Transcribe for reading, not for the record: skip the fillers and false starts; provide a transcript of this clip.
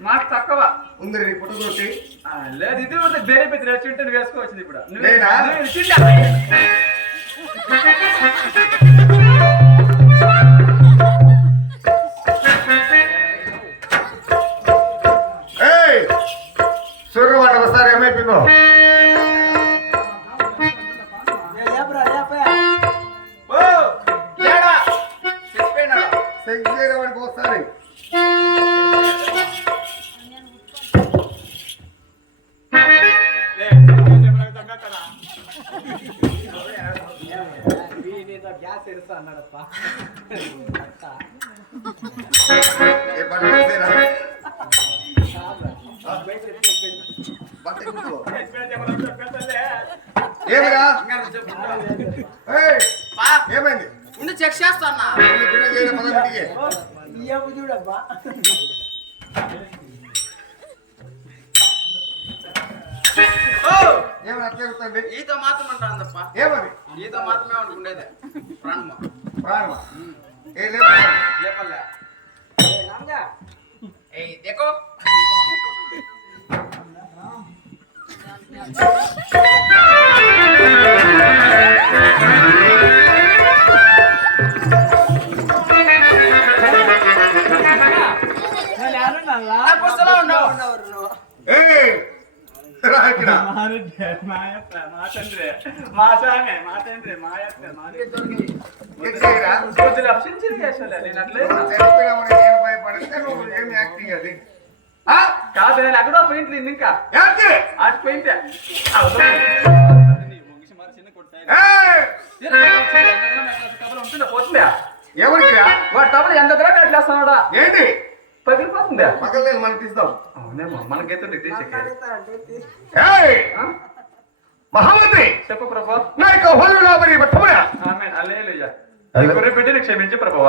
మాకు తక్కువ ఉంది నీ పుట్టుకొచ్చి లేదు. ఇది కూడా ಬೇರೆ పెద్ద చింటే నువ్వు వేసుకోవచ్చు ఇప్పుడు. నేనా? చూడమంట ఒకసారి ఏమైపోయిందో వాడికి ఒకసారి గ్యాస్ ఎరుస్తా అన్నాడప్ప. ఏమైంది ఉండి చెక్ చేస్తానా చూడబ్బా ఏమని అట్లే అవుతుంది ఈత మాత్రం అంటాను తప్ప ఏమని ఈత మాత్రమే అనుకుండేది ప్రాణమా ప్రాణమా ఏ లేపల్లే ఏయ్ దేకో కాదు నేను ఎక్కడో పోయింట్ ఇంకా అటు పోయింటే ఉంటుందా పోతుందా ఎవరికి వాడు డబ్బులు ఎంత ధర కట్టేస్తున్నాడా ఏంటి పగిలిపోతుందా పగలేదు మనకి ఇస్తాం అవునేమో మనకైతే మహామంత్రి చెప్పు ప్రభా నా యొక్క హోలు రాబడి ఆమె అల్లే గొర్రె పెట్టి క్షమించి ప్రభావ